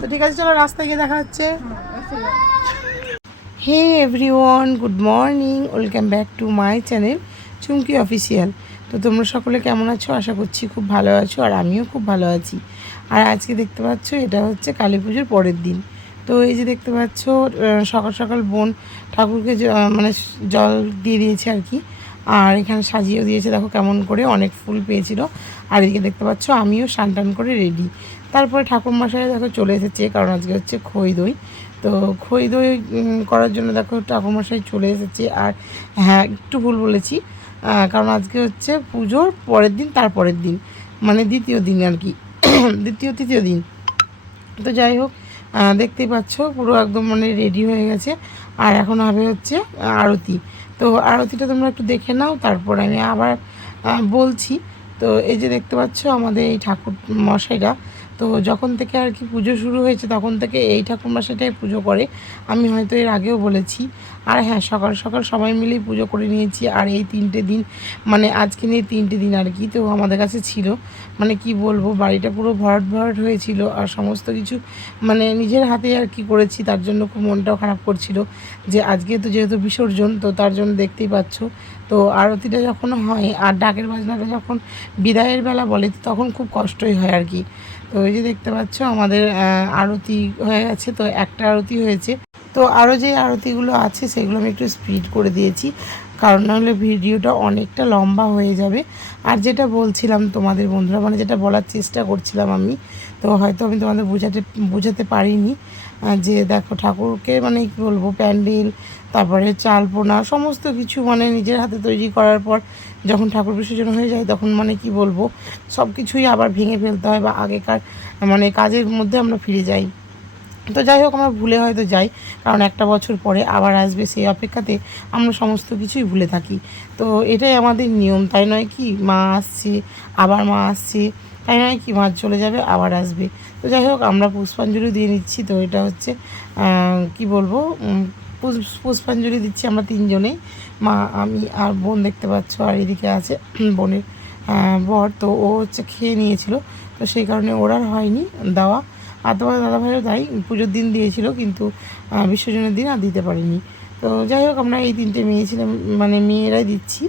তো ঠিক আছে, চলো রাস্তায় গিয়ে দেখা হচ্ছে। Hey everyone, good morning, welcome back to my channel Chumki official. তো তোমরা সকলে কেমন আছো? আশা করছি খুব ভালো আছো, আর আমিও খুব ভালো আছি। আর আজকে দেখতে পাচ্ছ এটা হচ্ছে কালী পুজোর পরের দিন। তো এই যে দেখতে পাচ্ছ সকাল সকাল বোন ঠাকুরকে মানে জল দিয়ে দিয়েছে আর কি। আর এখানে সাজিয়েও দিয়েছে, দেখো কেমন করে, অনেক ফুল পেয়েছিল। আর এদিকে দেখতে পাচ্ছ আমিও স্নান টান করে রেডি। তারপরে ঠাকুরমশাই দেখো চলে এসেছে, কারণ আজকে হচ্ছে খই দই। তো খই দই করার জন্য দেখো ঠাকুরমশাই চলে এসেছে। আর হ্যাঁ, একটু ভুল বলেছি, কারণ আজকে হচ্ছে পুজোর পরের দিন, তারপরের দিন মানে দ্বিতীয় দিন আর কি, দ্বিতীয় তৃতীয় দিন। তো যাই হোক, দেখতেই পাচ্ছ পুরো একদম মানে রেডি হয়ে গেছে। আর এখন হবে হচ্ছে আরতি। তো আরতিটা তোমরা একটু দেখে নাও, তারপর আমি আবার বলছি। তো এই যে দেখতে পাচ্ছ আমাদের এই ঠাকুর মশাইরা, তো যখন থেকে আর কি পুজো শুরু হয়েছে তখন থেকে এই ঠাকুর মশাইটাই পুজো করে। আমি হয়তো এর আগেও বলেছি। আর হ্যাঁ, সকাল সকাল সবাই মিলেই পুজো করে নিয়েছি। আর এই 3টে দিন মানে আজকে নিয়ে 3টে দিন আর কি, তো আমাদের কাছে ছিল মানে কি বলবো, বাড়িটা পুরো ভরাট ভরাট হয়েছিল। আর সমস্ত কিছু মানে নিজের হাতে আর কি করেছি, তার জন্য খুব মনটাও খারাপ করছিল যে আজকে তো যেহেতু বিসর্জন, তো তার জন্য দেখতেই পাচ্ছ। তো আরতিটা যখন হয় আর ডাকের বাজনাটা যখন বিদায়ের বেলা বলে, তখন খুব কষ্টই হয় আর কি। তো এই যে দেখতে পাচ্ছ আমাদের আরতি হয়ে গেছে, তো একটা আরতি হয়েছে। তো আরও যে আরতিগুলো আছে সেগুলো আমি একটু স্পিড করে দিয়েছি, কারণ নাহলে ভিডিওটা অনেকটা লম্বা হয়ে যাবে। আর যেটা বলছিলাম তোমাদের বন্ধুরা, মানে যেটা বলার চেষ্টা করছিলাম আমি, তো হয়তো আমি তোমাদের বোঝাতে পারিনি। যে দেখো ঠাকুরকে মানে কী বলবো, প্যান্ডেল, তারপরে চালপোনা সমস্ত কিছু মানে নিজের হাতে তৈরি করার পর যখন ঠাকুর বিসর্জন হয়ে যায়, তখন মানে কি বলবো, সব কিছুই আবার ভেঙে ফেলতে হয় বা আগেকার মানে কাজের মধ্যে আমরা ফিরে যাই। তো যাই হোক, আমরা ভুলে হয়তো যাই, কারণ একটা বছর পরে আবার আসবে, সেই অপেক্ষাতে আমরা সমস্ত কিছুই ভুলে থাকি। তো এটাই আমাদের নিয়ম, তাই নয় কি? মা আসছে, আবার মা আসছে, তাই নয় কি? মা চলে যাবে, আবার আসবে। তো যাই হোক, আমরা পুষ্পাঞ্জলি দিয়ে নিচ্ছি। তো এটা হচ্ছে কি বলবো, পুষ্পাঞ্জলি দিচ্ছি আমরা 3জনেই, মা, আমি আর বোন দেখতে পাচ্ছ। আর এদিকে আছে বোনের বর, তো ও হচ্ছে খেয়ে নিয়েছিল, তো সেই কারণে ওর আর হয়নি দেওয়া। আর তোমার দাদাভাইও তাই, পুজোর দিন দিয়েছিল কিন্তু বিসর্জনের দিন আর দিতে পারিনি। তো যাই হোক, আমরা এই 3টে মেয়ে ছিলাম, মানে মেয়েরাই দিচ্ছি।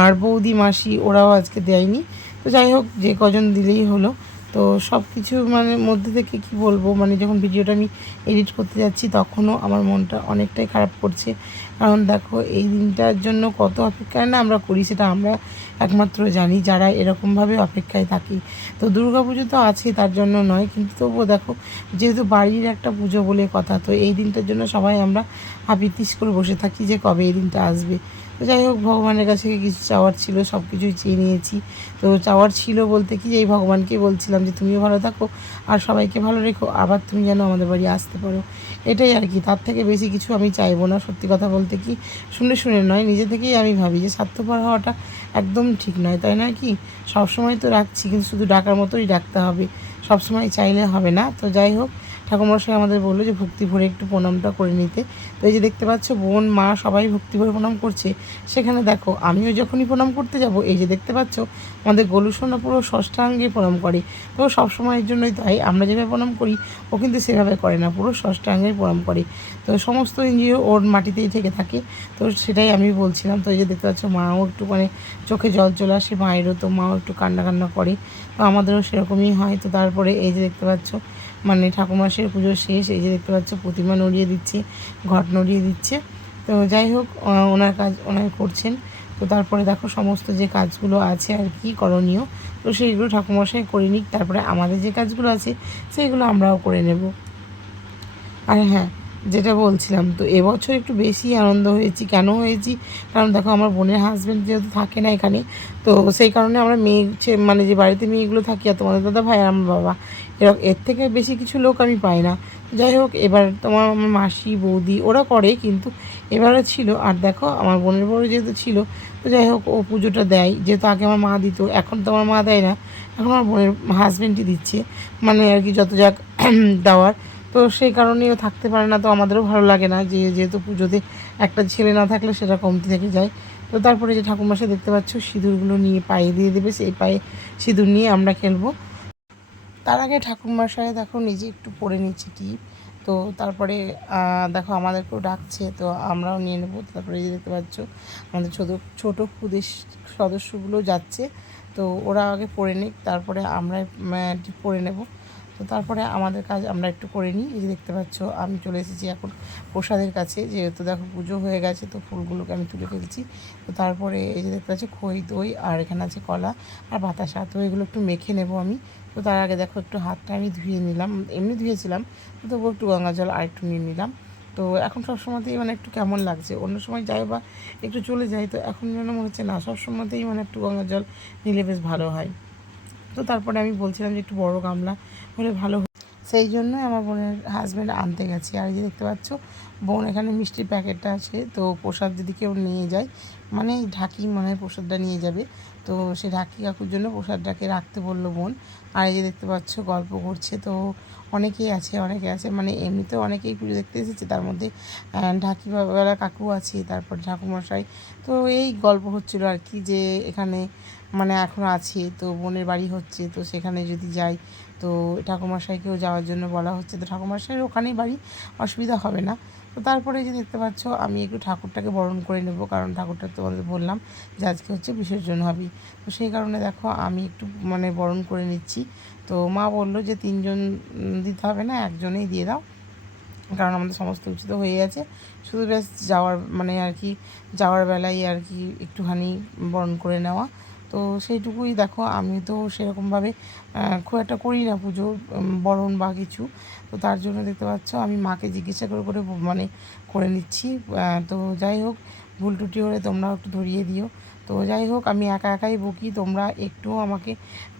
আর বৌদি মাসি ওরাও আজকে দেয়নি। তো যাই হোক, যে কজন দিলেই হলো। তো সব কিছু মানে মধ্যে থেকে কি বলবো, মানে যখন ভিডিওটা আমি এডিট করতে যাচ্ছি তখনও আমার মনটা অনেকটাই খারাপ করছে। কারণ দেখো, এই দিনটার জন্য কত অপেক্ষায় না আমরা করি, সেটা আমরা একমাত্র জানি যারা এরকমভাবে অপেক্ষায় থাকি। তো দুর্গাপুজো তো আছে, তার জন্য নয়, কিন্তু তবুও দেখো, যেহেতু বাড়ির একটা পুজো বলে কথা, তো এই দিনটার জন্য সবাই আমরা হাপিত্তিস করে বসে থাকি যে কবে এই দিনটা আসবে। তো যাই হোক, ভগবানের কাছে কিছু চাওয়ার ছিল, সব কিছুই চেয়ে নিয়েছি। তো চাওয়ার ছিল বলতে কি, যে এই ভগবানকেই বলছিলাম যে তুমিও ভালো থাকো আর সবাইকে ভালো রেখো, আবার তুমি যেন আমাদের বাড়ি আসতে পারো, এটাই আর কি। তার থেকে বেশি কিছু আমি চাইবো না। সত্যি কথা বলতে কি, শুনে শুনে নয়, নিজে থেকেই আমি ভাবি যে স্বার্থপর হওয়াটা একদম ঠিক নয়, তাই নয় কি? সবসময় তো রাখছি, কিন্তু শুধু ডাকার মতোই ডাকতে হবে, সবসময় চাইলে হবে না। তো যাই হোক, ঠাকুরমশাই আমাদের বললো যে ভক্তি ভরে একটু প্রণামটা করে নিতে। তো এই যে দেখতে পাচ্ছ বোন, মা সবাই ভক্তি ভরে প্রণাম করছে। সেখানে দেখো, আমিও যখনই প্রণাম করতে যাব, এই যে দেখতে পাচ্ছ আমাদের গোলুসোনা পুরো ষষ্ঠাঙ্গে প্রণাম করে। তো সবসময়ের জন্যই তাই, আমরা যেভাবে প্রণাম করি ও কিন্তু সেভাবে করে না, পুরো ষষ্ঠাঙ্গেই প্রণাম করে। তো সমস্ত ইন্দ্রিয় ওর মাটিতেই থেকে থাকে। তো সেটাই আমি বলছিলাম। তো এই যে দেখতে পাচ্ছ মাও একটু মানে চোখে জল চলে আসে মায়েরও, তো মাও একটু কান্না কান্না করে। তো আমাদেরও সেরকমই হয়। তো তারপরে এই যে দেখতে পাচ্ছ মানে ঠাকুরমাসের পুজো শেষ, এই যে দেখতে পাচ্ছ প্রতিমা নড়িয়ে দিচ্ছে, ঘট নড়িয়ে দিচ্ছে। তো যাই হোক, ওনার কাজ ওনার করছেন। তো তারপরে দেখো সমস্ত যে কাজগুলো আছে আর কি করণীয়, তো সেইগুলো ঠাকুরমশাই করে নিক, তারপরে আমাদের যে কাজগুলো আছে সেইগুলো আমরাও করে নেব। আর হ্যাঁ, যেটা বলছিলাম, তো এবছর একটু বেশি আনন্দ হয়েছি। কেন হয়েছি? কারণ দেখো, আমার বোনের হাজব্যান্ড যেহেতু থাকে না এখানে, তো সেই কারণে আমরা মেয়ে মানে যে বাড়িতে মেয়েগুলো থাকি, আর তোমাদের দাদা ভাই আর আমার বাবা, এর থেকে বেশি কিছু লোক আমি পাই না। যাই হোক, এবার তোমার আমার মাসি বৌদি ওরা করে, কিন্তু এবারও ছিল। আর দেখো, আমার বোনের বড় যেহেতু ছিল, তো যাই হোক ও পুজোটা দেয়, যেহেতু আগে আমার মা দিত, এখন তো আমার মা দেয় না, এখন আমার বোনের হাজব্যান্ডই দিচ্ছে, মানে আর কি যত যাক দেওয়ার। তো সেই কারণেও থাকতে পারে না, তো আমাদেরও ভালো লাগে না যে যেহেতু পুজোতে একটা ছেলে না থাকলে সেটা কমতি থেকে যায়। তো তারপরে যে ঠাকুরমশাই দেখতে পাচ্ছ সিঁদুরগুলো নিয়ে পায়ে দিয়ে দেবে, সেই পায়ে সিঁদুর নিয়ে আমরা খেলবো। তার আগে ঠাকুরমশাই দেখো নিজে একটু পরে নিচ্ছে টিপ। তো তারপরে দেখো আমাদেরকেও ডাকছে, তো আমরাও নিয়ে নেবো। তারপরে এই যে দেখতে পাচ্ছ আমাদের ছোটো ছোটো ক্ষুদে সদস্যগুলো যাচ্ছে, তো ওরা আগে পরে নিক, তারপরে আমরা টিপ পরে নেব। তো তারপরে আমাদের কাজ আমরা একটু করে নিই। এই যে দেখতে পাচ্ছ আমি চলে এসেছি এখন প্রসাদের কাছে, যেহেতু দেখো পুজো হয়ে গেছে, তো ফুলগুলোকে আমি তুলে ফেলছি। তো তারপরে এই যে দেখতে পাচ্ছি খই দই আর এখানে আছে কলা আর বাতাসা, তো এগুলো একটু মেখে নেব আমি। তো তার আগে দেখো একটু হাতটা আমি ধুয়ে নিলাম, এমনি ধুয়েছিলাম, তো তবুও একটু গঙ্গা জল আর একটু নিয়ে নিলাম। তো এখন সবসময়তেই মানে একটু কেমন লাগছে, অন্য সময় যাই বা একটু চলে যাই, তো এখন যেন মনে হচ্ছে না সবসময়তেই মানে একটু গঙ্গা জল নিলে বেশ ভালো হয়। তো তারপরে আমি বলছিলাম যে একটু বড় গামলা হলে ভালো, সেই জন্যই আমার বোনের হাজব্যান্ড আনতে গেছে। আর এই যে দেখতে পাচ্ছ বোন এখানে মিষ্টির প্যাকেটটা আছে, তো প্রসাদ যদি কেউ নিয়ে যায়, মানে ঢাকি মনে হয় প্রসাদটা নিয়ে যাবে, তো সে ঢাকি কাকুর জন্য প্রসাদটাকে রাখতে বললো বোন। আর এই যে দেখতে পাচ্ছ গল্প করছে, তো অনেকে আছে, মানে এমনিতেও অনেকেই পুজো দেখতে এসেছে, তার মধ্যে ঢাকিওয়ালা কাকু আছে, তারপর ঠাকুরমশাই। তো এই গল্প হচ্ছিলো আর কি, যে এখানে মানে এখনও আছে, তো বোনের বাড়ি হচ্ছে, তো সেখানে যদি যাই, তো ঠাকুরমশাইকেও যাওয়ার জন্য বলা হচ্ছে, তো ঠাকুরমশাইয়ের ওখানেই বাড়ি, অসুবিধা হবে না। তো তারপরে যে দেখতে পাচ্ছ আমি একটু ঠাকুরটাকে বরণ করে নেব, কারণ ঠাকুরটা তোমাদের বললাম যে আজকে হচ্ছে বিসর্জন হবে, তো সেই কারণে দেখো আমি একটু মানে বরণ করে নিচ্ছি। তো মা বললো যে 3জন দিতে হবে না, একজনেই দিয়ে দাও, কারণ আমাদের সমস্ত উচিত হয়ে গেছে, শুধু ব্যাস যাওয়ার মানে আর কি, যাওয়ার বেলায় আর কি একটুখানি বরণ করে নেওয়া। তো সেইটুকুই দেখো, আমি তো সেরকমভাবে খুব একটা করি না পুজো বরণ বা কিছু, তো তার জন্য দেখতে পাচ্ছ আমি মাকে জিজ্ঞাসা করে করে মানে করে নিচ্ছি। তো যাই হোক, ভুল ত্রুটি হলে তোমরাও একটু ধরিয়ে দিও। তো যাই হোক, আমি একা একাই বকি, তোমরা একটুও আমাকে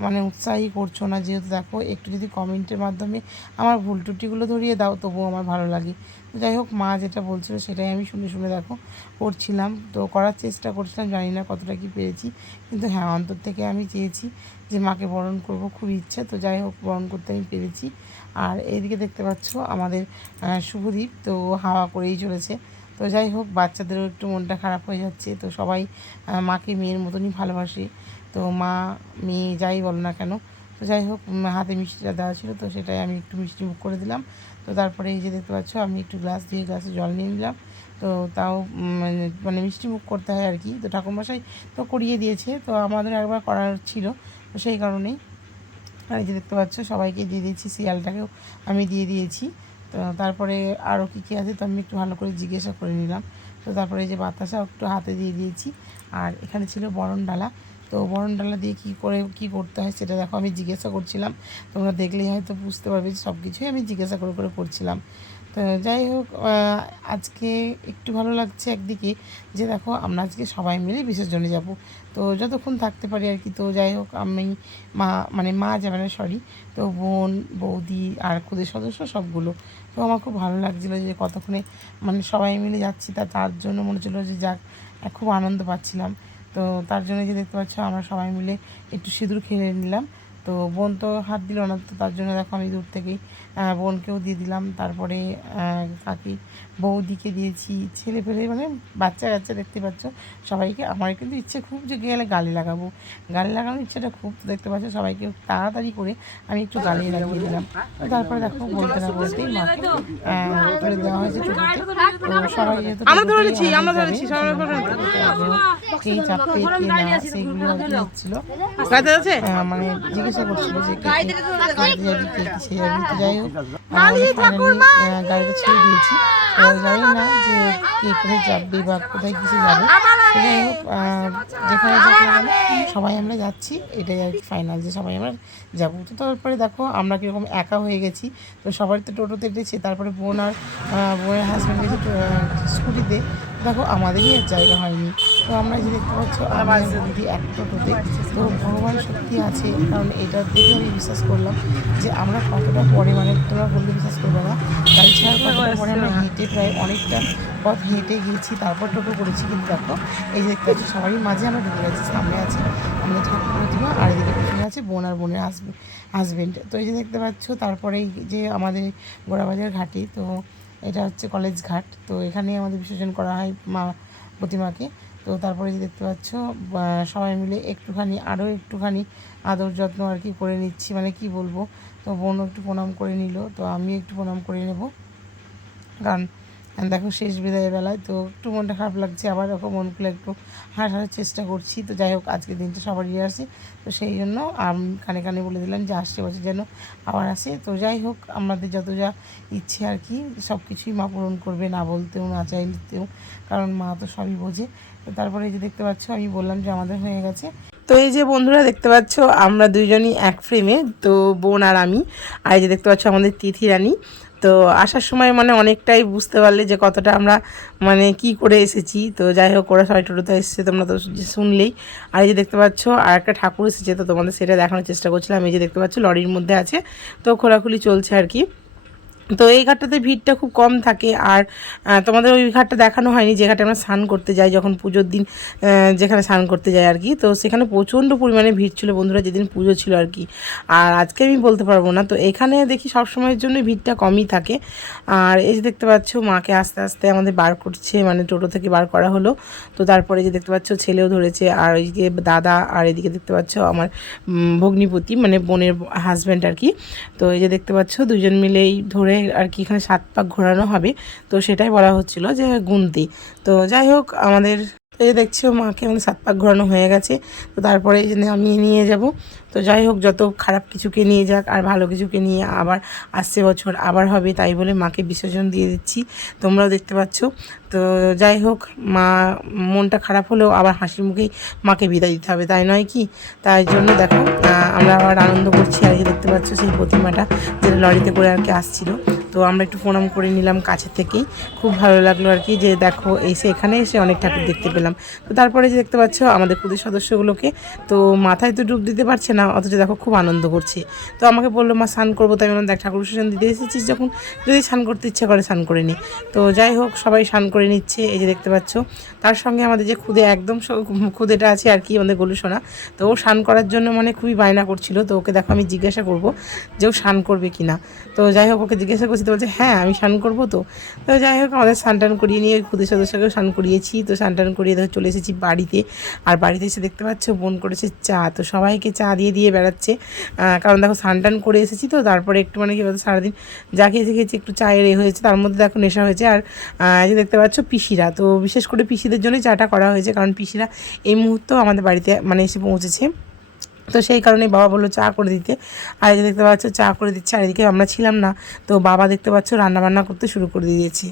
মানে উৎসাহী করছো না, যেহেতু দেখো একটু যদি কমেন্টের মাধ্যমে আমার ভুল ত্রুটিগুলো ধরিয়ে দাও, তবুও আমার ভালো লাগে। তো যাই হোক, মা যেটা বলছিল সেটাই আমি শুনে শুনে দেখো করছিলাম, তো করার চেষ্টা করছিলাম, জানি না কতটা কি পেরেছি, কিন্তু হ্যাঁ অন্তর থেকে আমি চেয়েছি যে মাকে বরণ করব, খুব ইচ্ছে, তো যাই হোক বরণ করতে আমি পেরেছি। আর এইদিকে দেখতে পাচ্ছ আমাদের শুভদীপ তো হাওয়া করেই চলেছে। তো যাই হোক, বাচ্চাদেরও একটু মনটা খারাপ হয়ে যাচ্ছে, তো সবাই মাকে মেয়ের মতনই ভালোবাসে, তো মা মেয়ে যাই বলো না কেন। তো যাই হোক, হাতে মিষ্টিটা দেওয়া ছিল, তো সেটাই আমি একটু মিষ্টি মুখ করে দিলাম। তো তারপরে এই যে দেখতে পাচ্ছ আমি একটু গ্লাস দিয়ে গ্লাসে জল নিয়ে নিলাম, তো তাও মানে মিষ্টি মুখ করতে হয় আর কি, তো ঠাকুরমশাই তো করিয়ে দিয়েছে, তো আমাদের একবার করার ছিল, তো সেই কারণেই। আর এই যে দেখতে পাচ্ছ সবাইকে দিয়ে দিয়েছি, শিয়ালটাকেও আমি দিয়ে দিয়েছি। তো তারপরে আরও কী কী আছে, তো আমি একটু ভালো করে জিজ্ঞাসা করে নিলাম। তো তারপরে এই যে বাতাসা একটু হাতে দিয়ে দিয়েছি, আর এখানে ছিল বরণ ডালা। তো বরণ ডালা দিয়ে কী করে কী করতে হয় সেটা দেখো আমি জিজ্ঞাসা করছিলাম, তোমরা দেখলেই হয়তো বুঝতে পারবে যে সব কিছুই আমি জিজ্ঞাসা করে করে করছিলাম। তো যাই হোক, আজকে একটু ভালো লাগছে একদিকে, যে দেখো আমরা আজকে সবাই মিলে বিসর্জনে যাব, তো যতক্ষণ থাকতে পারি আর কি। তো যাই হোক, আমি মা মানে মা যাবে না, সরি, তো বোন বৌদি আর খুদের সদস্য সবগুলো, তো আমার খুব ভালো লাগছিলো যে কতক্ষণে মানে সবাই মিলে যাচ্ছি, তার জন্য মনে হচ্ছিলো যে যাক, খুব আনন্দ পাচ্ছিলাম। তো তার জন্য যে দেখতে পাচ্ছ আমরা সবাই মিলে একটু সিঁদুর খেলে নিলাম। তো বোন তো হাত দিল না, তো তার জন্য দেখো আমি দূর থেকেই বোনকেও দিয়ে দিলাম, তারপরে কাকি বৌদিকে দিয়েছি, ছেলে ফেলে মানে বাচ্চা কাচ্চা দেখতে পাচ্ছ সবাইকে। আমার কিন্তু ইচ্ছে খুব যে গেলে গালে লাগাবো, গালে লাগানোর ইচ্ছেটা খুব, তো দেখতে পাচ্ছ সবাইকে তাড়াতাড়ি করে আমি একটু গালে লাগিয়ে দিলাম। তো তারপরে দেখো বলতে না বলতেই মাকে তুলে দেওয়া হয়েছে টোটোতে। তো সবাই যেহেতু কে চাপতে কে না সেইগুলো আর কি হচ্ছিলো, মানে জিজ্ঞাসা করছিল যে কে যাবি কে কিসে যাবি। তো যাই হোক, গাড়িটা ছেড়ে দিয়েছি, তো জানি না যে কে কোথায় যাবে বা কোথায় কিসে যাবে। তো যাই হোক, যেখানে যাক না কেন সবাই আমরা যাচ্ছি, এটাই আর কি ফাইনাল, যে সবাই আমরা যাবো। তো তারপরে দেখো আমরা কীরকম একা হয়ে গেছি, তো সবাই তো টোটোতে এটেছে, তারপরে বোন আর বোনের হাজব্যান্ড গেছে স্কুটিতে, দেখো আমাদেরই আর জায়গা হয়নি। তো আমরা যে দেখতে পাচ্ছ আমার বৌদি এক টোটোতে, তো ভগবান সত্যি আছে, কারণ এটা দেখে আমি বিশ্বাস করলাম যে আমরা কতটা পরে, মানে তোমরা বললে বিশ্বাস করবে না, গাড়ি ছাড়ার কতটা পরে আমরা হেঁটে প্রায় অনেকটা পথ হেঁটে গিয়েছি, তারপর টোটো করেছি। কিন্তু দেখো এই যে দেখতে পাচ্ছি সবারই মাঝে আমরা ঢুকে গেছি, সামনে আছে আমাদের ঠাকুর প্রতিমা, আর এদিকে পেছনে আছে বোন আর বোনের হাজবেন্ড। তো এই যে দেখতে পাচ্ছ তারপরে যে আমাদের গোড়াবাজার ঘাটে, তো এটা হচ্ছে কলেজ ঘাট, তো এখানে আমাদের বিসর্জন করা হয় মা প্রতিমাকে। তো তারপরে যে দেখতে পাচ্ছ সবাই মিলে একটুখানি আরও একটুখানি আদর যত্ন আর কি করে নিচ্ছি, মানে কি বলবো, তো বোনও একটু প্রণাম করে নিল, তো আমি একটু প্রণাম করে নেব, কারণ দেখো শেষ বিদায়ের বেলায় তো একটু মনটা খারাপ লাগছে। আবার দেখো মন খুলে একটু হাসার চেষ্টা করছি। তো যাই হোক আজকের দিনটা সবারই আসে, তো সেই জন্য আমি কানে কানে বলে দিলাম যে আসছে বছর যেন আবার আসে। তো যাই হোক আমাদের যত যা ইচ্ছে আর কি সব কিছুই মা পূরণ করবে, না বলতেও না চাইতেও, কারণ মা তো সবই বোঝে। তো তারপরে এই যে দেখতে পাচ্ছ আমি বললাম যে আমাদের হয়ে গেছে। তো এই যে বন্ধুরা দেখতে পাচ্ছ আমরা দুইজনই এক ফ্রেমে, তো বোন আর আমি। আর এই যে দেখতে পাচ্ছ আমাদের তিথি রানী। তো আসার সময় মানে অনেকটাই বুঝতে পারলে যে কতটা আমরা মানে কি করে এসেছি। তো যাই হোক ওরা সবাই টোটোতে এসেছে, তোমরা তো শুনলেই। আর এই যে দেখতে পাচ্ছ আর একটা ঠাকুর এসেছে, তো তোমাদের সেটা দেখানোর চেষ্টা করছিলাম। এই যে দেখতে পাচ্ছ লরির মধ্যে আছে, তো খোলাখুলি চলছে আর কি। তো এই ঘাটটাতে ভিড়টা খুব কম থাকে। আর তোমাদের ওই ঘাটটা দেখানো হয়নি, যে ঘাটে আমরা স্নান করতে যাই যখন পুজোর দিন, যেখানে স্নান করতে যাই আর কি। তো সেখানে প্রচণ্ড পরিমাণে ভিড় ছিল বন্ধুরা, যেদিন পুজো ছিল আর কি। আর আজকে আমি বলতে পারবো না, তো এখানে দেখি সব সময়ের জন্য ভিড়টা কমই থাকে। আর এই যে দেখতে পাচ্ছ মাকে আস্তে আস্তে আমাদের বার করছে, মানে টোটো থেকে বার করা হলো। তো তারপরে যে দেখতে পাচ্ছ ছেলেও ধরেছে, আর ওইদিকে দাদা, আর এদিকে দেখতে পাচ্ছ আমার ভগ্নিপতি মানে বোনের হাজব্যান্ড আর কি। তো এই যে দেখতে পাচ্ছ দুজন মিলেই ধরে আর কি এখানে 7 পাক ঘোরানো হবে, তো সেটাই বলা হচ্ছিল যে গুনতি। তো যাই হোক আমাদের এই যে দেখছো মাকে আমাদের 7 পাক ঘোরানো হয়ে গেছে। তো তারপরে এই যে আমি নিয়ে যাব। তো যাই হোক যত খারাপ কিছুকে নিয়ে যাক আর ভালো কিছুকে নিয়ে আবার আসছে বছর আবার হবে, তাই বলে মাকে বিসর্জন দিয়ে দিচ্ছি, তোমরাও দেখতে পাচ্ছ। তো যাই হোক মা মনটা খারাপ হলেও আবার হাসি মুখেই মাকে বিদায় দিতে হবে, তাই নয় কি? তাই জন্য দেখো আমরা আবার আনন্দ করছি। আর এই দেখতে পাচ্ছ সেই প্রতিমাটা যেটা লরিতে করে আর কি আসছিল, তো আমরা একটু প্রণাম করে নিলাম কাছে থেকেই। খুব ভালো লাগলো আর কি, যে দেখো এখানে এসে অনেক ঠাকুর দেখতে পেলাম। তো তারপরে যে দেখতে পাচ্ছ আমাদের কুদের সদস্যগুলোকে, তো মাথায় তো ডুব দিতে পারছে না, অথচ দেখো খুব আনন্দ করছে। তো আমাকে বললো মা স্নান করবো, তাই বললাম দেখ ঠাকুর বিসর্জন দিতে এসেছিস যখন, যদি স্নান করতে ইচ্ছা করে স্নান করে নি। তো যাই হোক সবাই স্নান করে নিচ্ছে, এই যে দেখতে পাচ্ছ। তার সঙ্গে আমাদের যে খুদে একদম খুদেটা আছে আর কি, আমাদের গলু সোনা, তো ও স্নান করার জন্য মানে খুবই বায়না করছিল। তো ওকে দেখো আমি জিজ্ঞাসা করবো যে ও স্নান করবে কি না। তো যাই হোক ওকে জিজ্ঞাসা করছি, তো বলছে হ্যাঁ আমি স্নান করবো। তো যাই হোক আমাদের স্নান টান করিয়ে নিয়ে ওই খুদের সদস্যকেও স্নান করিয়েছি। তো স্নান টান করিয়ে ধরে চলে এসেছি বাড়িতে। আর বাড়িতে এসে দেখতে পাচ্ছ বোন করেছে চা, তো সবাইকে চা দিয়ে দিয়ে বেড়াচ্ছে, কারণ দেখো স্নান টান করে এসেছি। তো তারপরে একটু মানে কি বলতো সারাদিন যা খেয়েছি খেয়েছি একটু চায়ের হয়েছে, তার মধ্যে দেখো নেশা হয়েছে। আর এই যে দেখতে পাচ্ছ পিসিরা, তো বিশেষ করে পিসিদের জন্যই চাটা করা হয়েছে, কারণ পিসিরা এই মুহূর্তেও আমাদের বাড়িতে মানে এসে পৌঁছেছে। তো সেই কারণে বাবা বললো চা করে দিতে। আর এই যে দেখতে পাচ্ছ চা করে দিচ্ছে, আর এদিকে আমরা ছিলাম না, তো বাবা দেখতে পাচ্ছ রান্নাবান্না করতে শুরু করে দিয়েছে।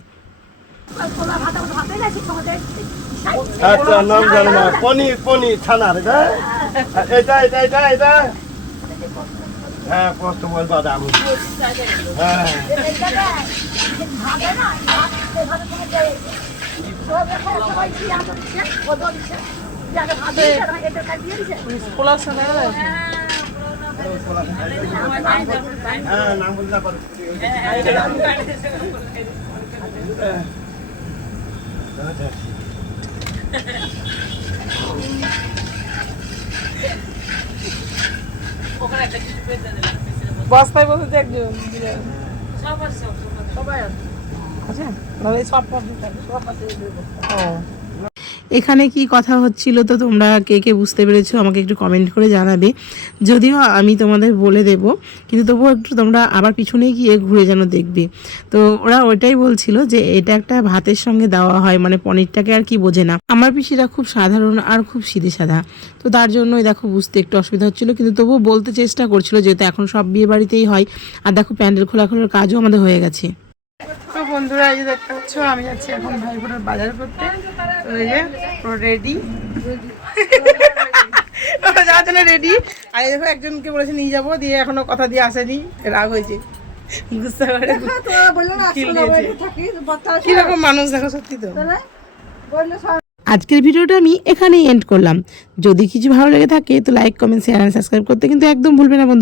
আচ্ছা নাম জানো না, পনির পনির ছানার এটা এটা এটা এটা হ্যাঁ কষ্ট বল বাদাম হ্যাঁ হ্যাঁ নাম বলতে পারো বস্তায় বসে একজন সবাই এখানে কি কথা হচ্ছিল, তো তোমরা কে কে বুঝতে পেরেছো আমাকে একটু কমেন্ট করে জানাবে। যদিও আমি তোমাদের বলে দেব, কিন্তু তবুও একটু তোমরা আবার পিছনে গিয়ে ঘুরে যেন দেখবে। তো ওরা ওইটাই বলছিল যে এটা একটা ভাতের সঙ্গে দেওয়া হয়, মানে পনিরটাকে আর কি বোঝে না। আমার পিসিরা খুব সাধারণ আর খুব সিধে সাদা, তো তার জন্যই দেখো বুঝতে একটু অসুবিধা হচ্ছিল, কিন্তু তবুও বলতে চেষ্টা করছিল, যেহেতু এখন সব বিয়ে বাড়িতেই হয়। আর দেখো প্যান্ডেল খোলার কাজও আমাদের হয়ে গেছে। তো বন্ধুরা এই যে দেখতে পাচ্ছ আমি যাচ্ছি এখন ভাইফোঁটার বাজার করতে। তো এই যে পুরো রেডি, যাওয়ার জন্য রেডি। আর এই দেখো একজনকে বলেছে নিয়ে যাবো, দিয়ে এখনো কথা দিয়ে আসেনি, রাগ হয়েছে, বুঝতে পারে কিরকম মানুষ দেখো, সত্যি তো। আজকের ভিডিওটা আমি এখানেই এন্ড করলাম। যদি কিছু ভালো লেগে থাকে তো লাইক কমেন্ট শেয়ার সাবস্ক্রাইব করতে কিন্তু একদম ভুলবে না বন্ধুরা।